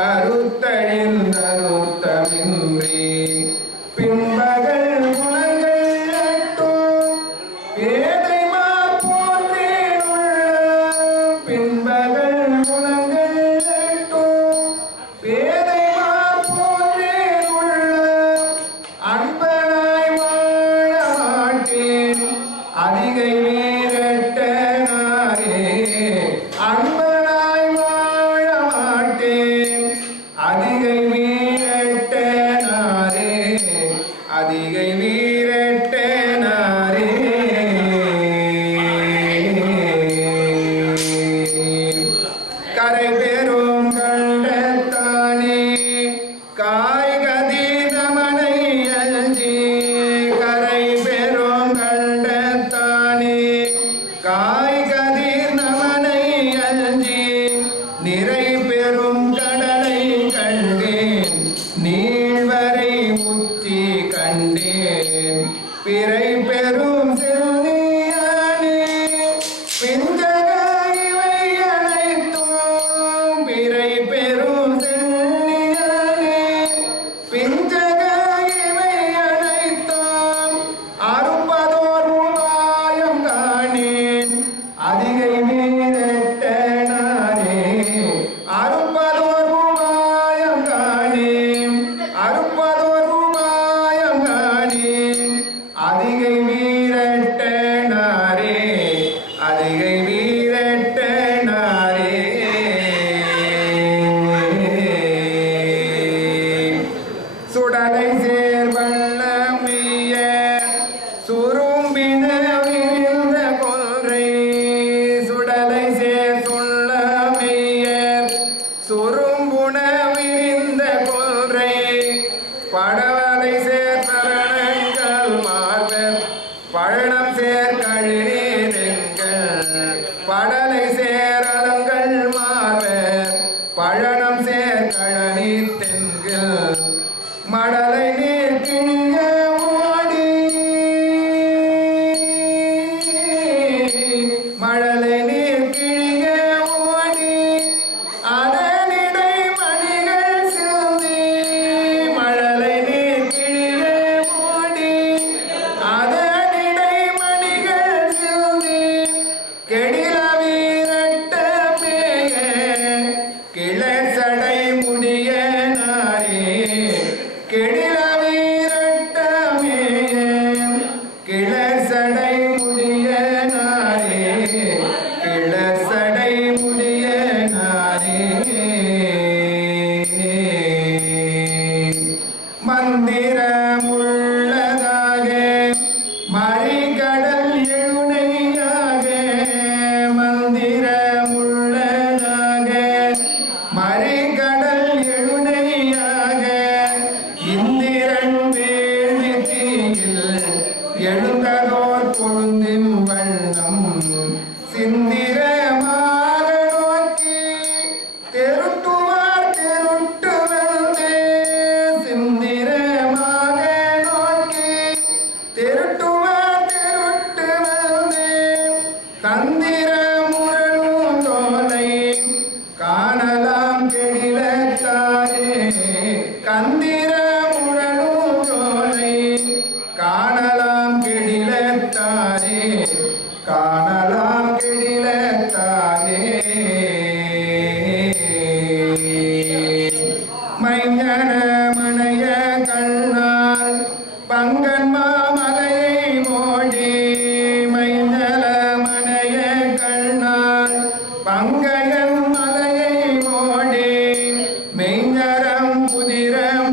கருத்தழிந்தருத்தமின்றி பின்பகல் குணங்கள் எட்டும் பேதைமார் போன்றேனுள்ள பின்பகல் குணங்கள் எட்டும் பேதைமார் போன்றேனுள்ள அன்பனாய் வாழ மாட்டேன் அதிகை வீரட்டனாரே அன்பனாய் வாழ மாட்டேன் அதிகை வீரட்டனாரே அதிகை வீரட்டனாரே கரை பெரும் கண்டத்தானே காய்கதி நமனை அஞ்சி கரை பெரும் கண்டத்தானே காய்கதி நமனை அஞ்சி நிறை பெரும் கடலை கண்டேன் நீழ்வரை உச்சி கண்டேன் பிறை பெரும் செல்வியானே பிஞ்சக இவை அனைத்தும் பிறை பெரும் செல்வியானே பிஞ்சக இவை அனைத்தும் அருப்பதோர் உபாயம் காணேன் அதிகை வீரட்டனாரே அருப்பதோர் உபாயம் காணேன் அருப்பதோர் உபாயம் காணேன் அதிகை வீரட்டனாரே அதிகை வீரட்டனாரே சுடலை சேர்வள்ளமைய சுரும்பின விரிந்த கொன்றை சுடலை சேர் சொல்லமைய சுரும்புண விரிந்த கொன்றை படவலை சேர் பரணங்கள் மார்பர் பழனம் சேர் கழிநீரெங்கள் படலை சேர் அலங்கள் மார்பர் பழனம் சேர் கழனி தென்கள் மடலை நீர் கிழிய ஓடி மழலை நீர் கிழிய ஓடி அதனிடை மணிகள் சிந்தி மழலை நீர் கிழிய ஓடி அதனிடை மணிகள் சிந்தி கெடில வீரட்ட மேய கிளர் சடை முடிய நாரே கெடில வீரட்டமே கிளர் சடை முடிய நாரே கிளர் சடை முடிய நாரே மந்திரமுள்ளதாக மறிகடல் எழுனையாக மந்திரமுள்ளதாக மறிகடல் எழுனையாக இந்திரன் வேள்வி தீயில் எழுந்ததோர் கொழுந்தின் வண்ணம் சிந்திரமாக நோக்கி தெருட்டுவார் தெருட்டு வந்தே சிந்திரமாக நோக்கி தெருட்டுவார் தெருட்டு வந்தே தந்திர முரணும் தோலை காணலாம் கெடிலத்தாரே கந்திர முரணும் தோலை காணலாம் கெடிலத்தாரே காணலாம் கெடிலத்தாரே மைஞன மணைய கண்ணால் பங்கன் மாமலையை மோடி மைஞல மணைய கண்ணால் பங்கயன் மலையை மோடி மெய்ஞரம் புதிரம்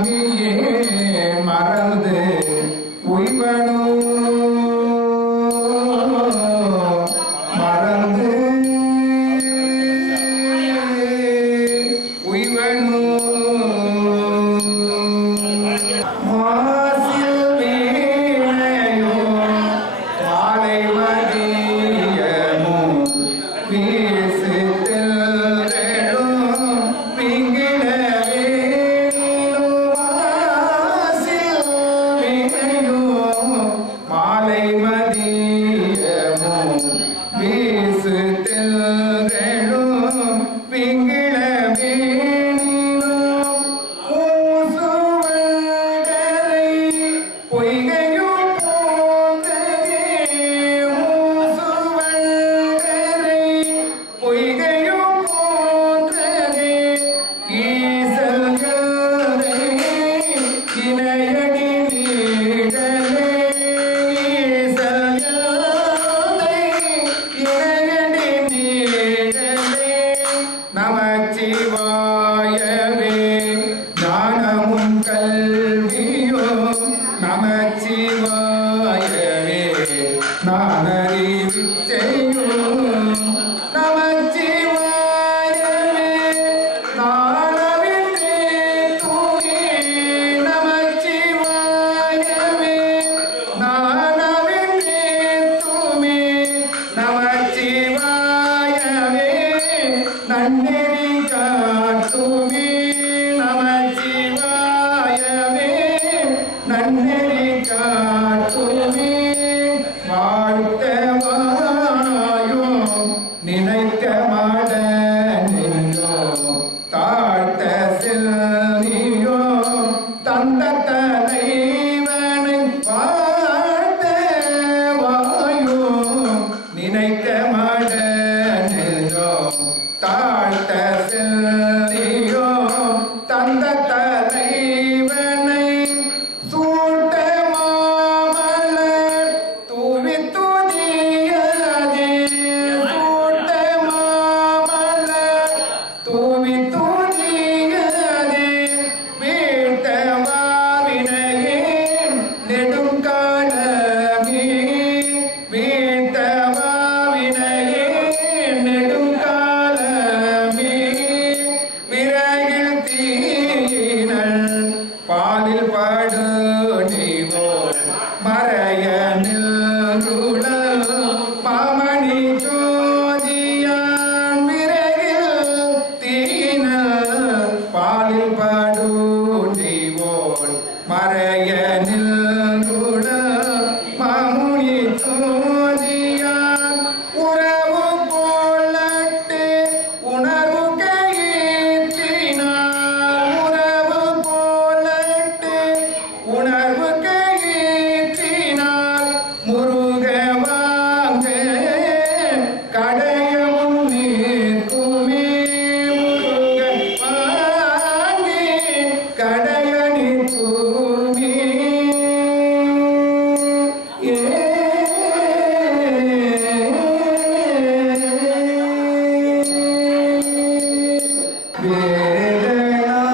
சாமியே மறந்து உய்வனோ மறந்து உய்வனோ மாசில் வீணையோ மாலை மதியமோ வீசு நமச்சிவாயவே ஞானமும் கல்வியோ நமச்சிவாயவே நானறிவிச்சையோ நமச்சிவாயவே நானவின்றே தூயே நமச்சிவாயவே நானவின்றே தூமே நமச்சிவாயவே நன்னெறி காட்டுமே நமச்சிவாயவே நன்னெறி காட்டுமே வாழ்த்த வாயோ நினைக்க மாட நின்றோ தாழ்த்த செல்லியோ தந்த தலைவனை வாழ்த்த வாயோ நினைக்க மாட நின்றோ தாழ்த்த செல்லியோ தந்த தலைவனை சூட்ட மாமலர் தூவி துதியதே சூட்ட மாமலர் தூவி துதியதே வீழ்த்த வாவினையே நெடுங்காலமே வீழ்த்த வாவினையே நெடுங்காலமே விரையில் தீயினல் பாலில் படு நீவோ மறைய நின்றுளல் மாமணி ஜோதியான் விரையில் தீயினல் பாலில் படு நீவோல் மறைய நின்றுளல் மாமுனி ஜோதியான் உறவு கொள்ளட்டு உணர்வு கையிற்றினார் உறவு கொள்ளட்டு உணர்வு கையிற்றினார் முருக வாங்க கடையவும் நிற்குமே முருக வாங்க கடைய நிற்குமே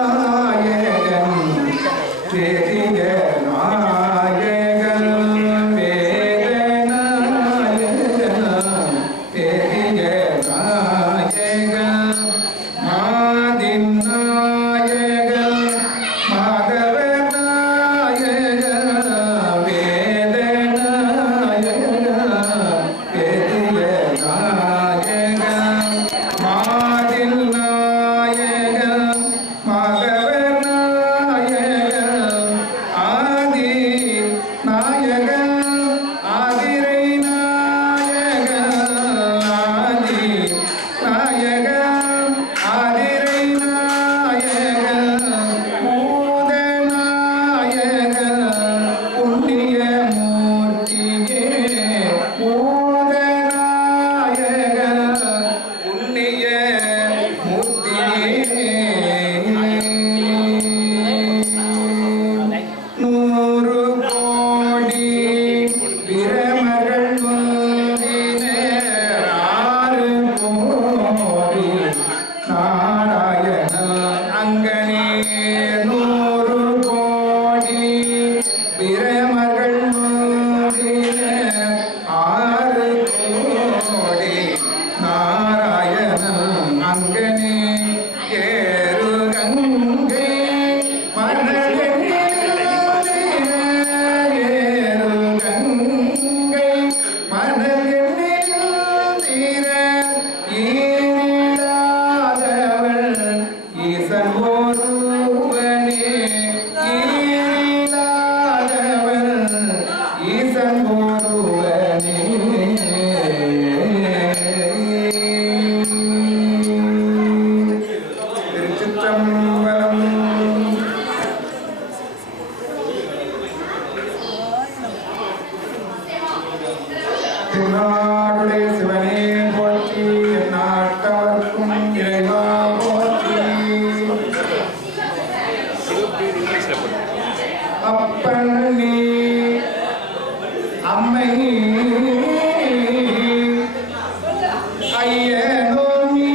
வேதநாயகன் பெரிய நாயகன் வேதநாயகன் பெரிய நாயகன் மாதின் நாயகன் மாதவ நாயகன் வேதநாயகன் பெரிய நாயகன் மாதின் நாயகன் திருச்சிற்றம்பலம். திருநாடுடைய சிவனே போற்றி, எந்நாட்டவர்க்கும் இறைவா போற்றி. அப்பன் நீ அம்மை ஐயனோ நீ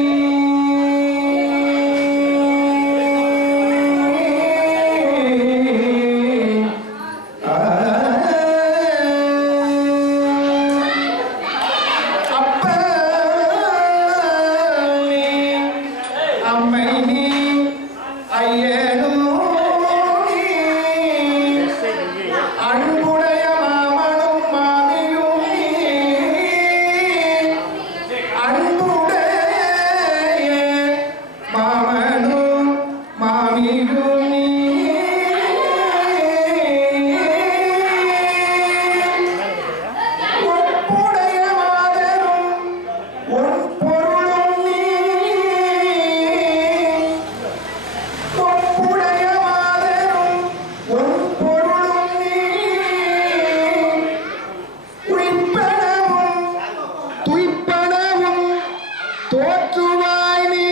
தோற்றுவாய் நீ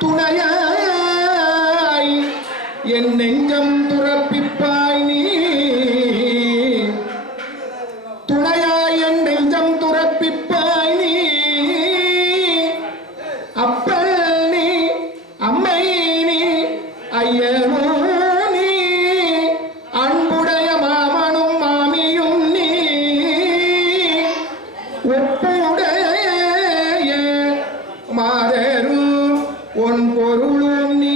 துணையாய் என் நெஞ்சம் துறப்பிப்பாய் நீ துணையாய் என் நெஞ்சம் துறப்பிப்பாய் நீ அப்பல் நீ அம்மை நீ ஐயனோ நீ அன்புடைய மாமனும் மாமியும் நீ ஒப்புடைய மாதரும் ஒன் பொருளும் நீ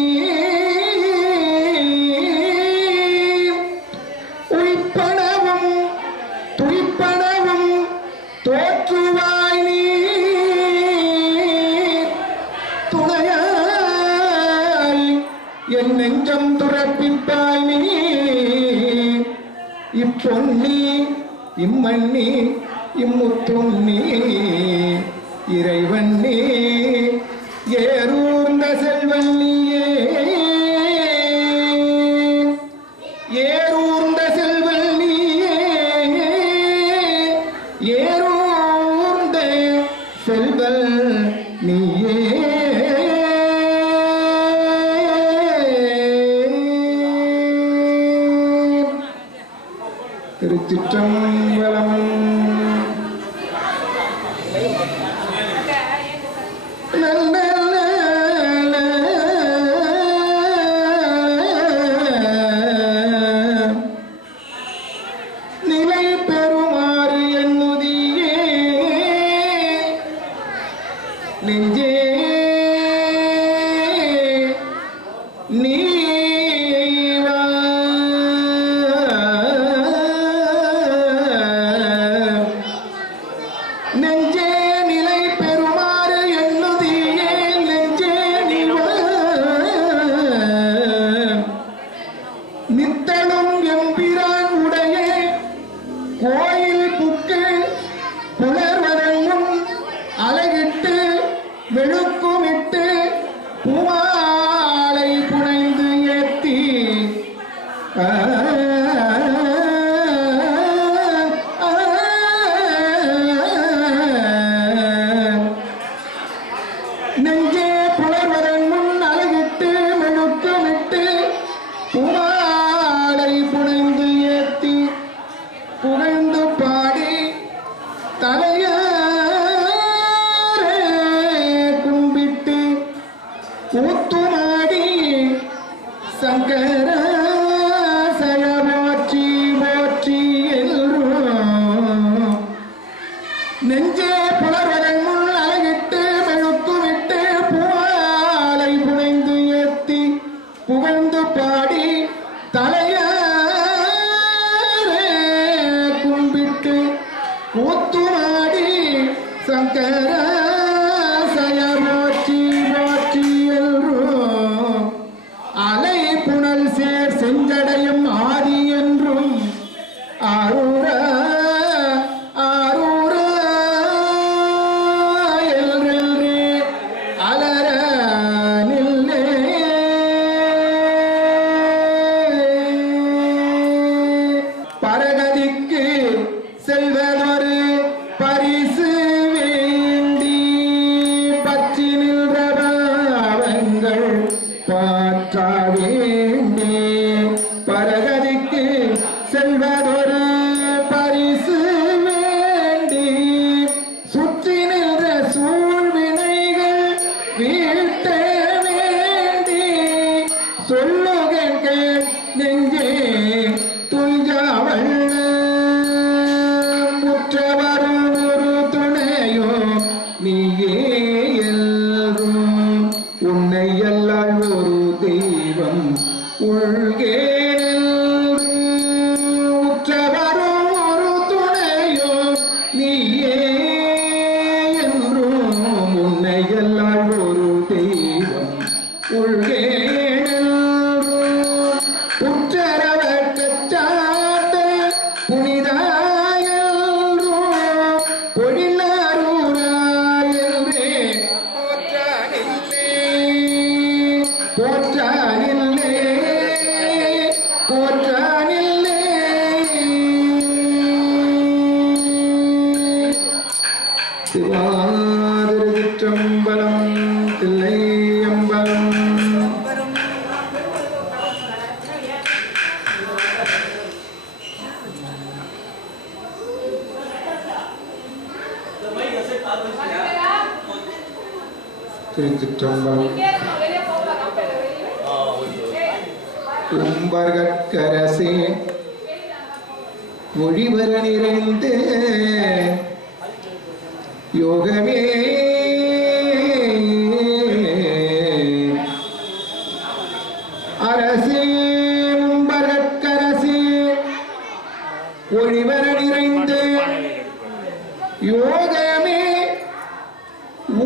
உயிர்ப்பனவும் துய்ப்பனவும் தோற்றுவாய் நீ துணையாய் என் நெஞ்சம் துறப்பிப்பாய் நீ இப்பொன்னி இம்மண்ணி இம்முத்துண்ணி இறைவன் நீ ஏரூர்ந்த செல்வன் நீயே ஏரூர்ந்த செல்வன் நீயே ஏரூர்ந்த செல்வன் நீயே திருச்சிற்றம்பலம். நிலை பெறுமாறு எண்ணுதியே நெஞ்சே நீ நெஞ்சே நிலை பெறுமாறு எண்ணுதியே நெஞ்சே நிவ நித்தனும் எம்பிரான் உடைய கோயில் புக்கு புலர்வரங்கும் அலகிட்டு வெளுக்குமிட்டு பூமாலை புனைந்து ஏத்தி நெஞ்சே புலர்வதன் முன் அழகிட்டு மெழுக்குமிட்டு பூமாலை புனைந்து ஏத்தி புகழ்ந்து பாடி தலையாரே கும்பிட்டு ஊத்துமாடி சங்கர சயமாற்றி மாற்றி எல்லோரும் நெஞ்சே புலர்வதன் முன் அழகிட்டு மெழுக்குமிட்டு பூமாலை புனைந்து ஏத்தி புகழ்ந்து பாடி தலையாரே கும்பிட்டு ஊத்துமாடி சங்கர சயமாற்றி மாற்றி எல்லோரும் அலை புனல் சே வீட்ட வேண்டி சொல்லுக நெஞ்சே துஞ்சாவள் முற்றவரும் ஒரு துணையோ நீயே எல்லும் உன்னை எல்லால் ஒரு தெய்வம் உள்கே உற்றவரும் ஒரு துணையோ நீயே என்றும் உன்னை எல்லால் ஒரு தெய்வம் உள்கே புற்றரவற்றாண்ட புனிதாயல்ரோ பொழிலாரூராயல்ரே போற்றானில்லே போற்றானில்லே சிவாதிருச்சிற்றம்பலம் தில்லை அம்பலம் திருச்சிற்றம்பலம் உம்பர்கட்கரசே மொழிவர நிறைந்து யோகமே அரசே உம்பர்கட்கரசே ஒளிவர நிறைந்து யோகமே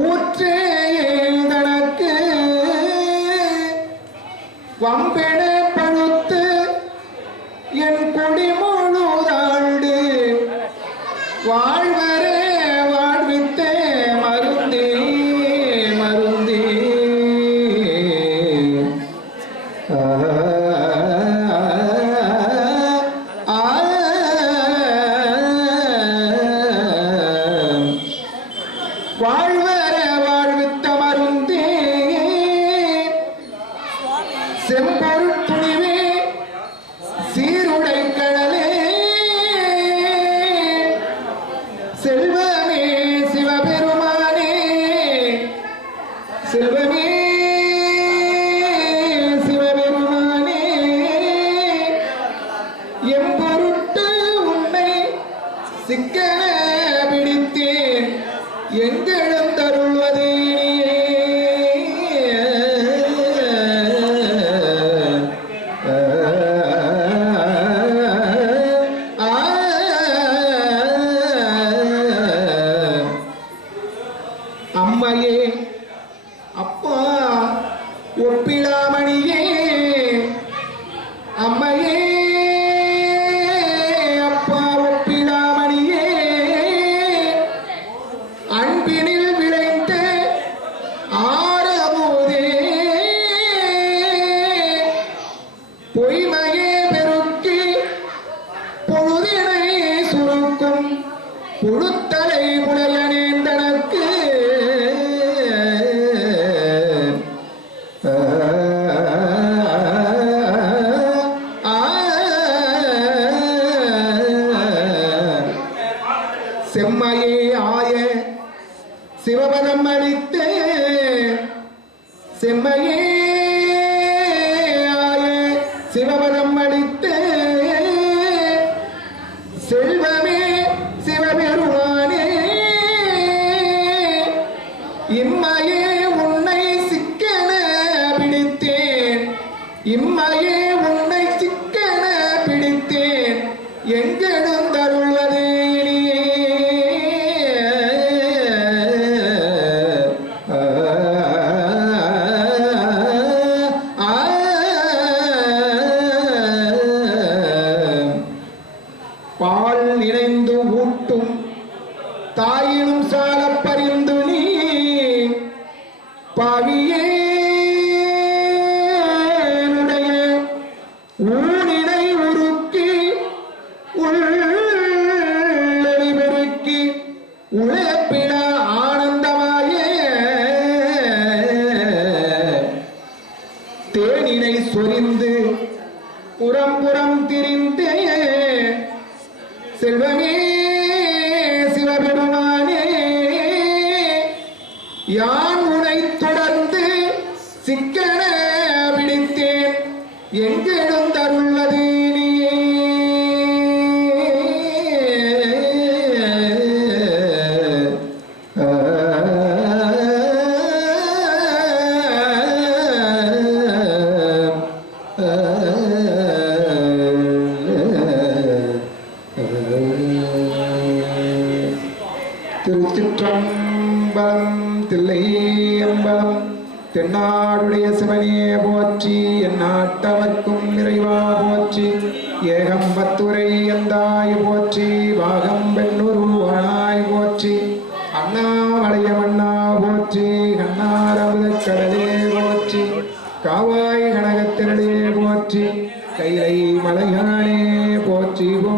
ஊற்றே தனக்கு வம்பென பழுத்து என் கொடி முழுதாண்டு வாழ்வரே வாழ்வித்தே மருந்தே மருந்தே வாழ்வர வாழ்வித்த மருந்தே செம்பொருள் துணிவே சீருடை கடலே செல்வமே சிவபெருமானே செல்வமே சிவபெருமானே எம்பொருட்டு உன்னை சிக்கன பிடித்தேன் எங்கெழுந்தருள்வது அம்மையே அப்பா ஒப்பிலாமணியே அம்மையே அப்பா ஒப்பிலாமணியே அன்பினில் விளைந்த ஆரமுதே பொய்மையே பெருக்கி பொழுதினை சுருக்கும் புழுத்தலை புலையனேந்தனக்கு செம்மையே ஆய சிவபதம் அளித்து செம்மையே ஆய சிவபதம் அளித்து செல்வமே சிவபெருமானே இம்மையே உன்னை சிக்கன பிடித்தேன் இம்மையே உன்னை சிக்கன பிடித்தேன் எங்கெழுந்தருள்வது பால் நிறைந்து ஊட்டும் தாயினும் சால பரிந்து நீ பாவியே ஊனினை உருக்கி உள்ளி பெருக்கி உழைப்பிட ஆனந்தமாயே தேனினை சொரிந்து புறம் புறம் திரிந்தே செல்வமே சிவபெருமானே யான் உனை தொட சிக்கன பிடித்தேன் எங்கெழுந்தருள்ளது நீயே திருச்சிற்றம்பலம் தில்லையம்பலம் தென்னாடுடைய சிவனே போற்றி எந்நாட்டவர்க்கும் நிறைவா போற்றி ஏகம்பத்துரை எந்தாய் போற்றி பாகம் பெண்ணுருவானாய் போற்றி அண்ணாமலைய மன்னா போற்றி கண்ணாரமுத கடலே போற்றி காவாய் கனகத்திரளே போற்றி கைலை மலையானே போற்றி போ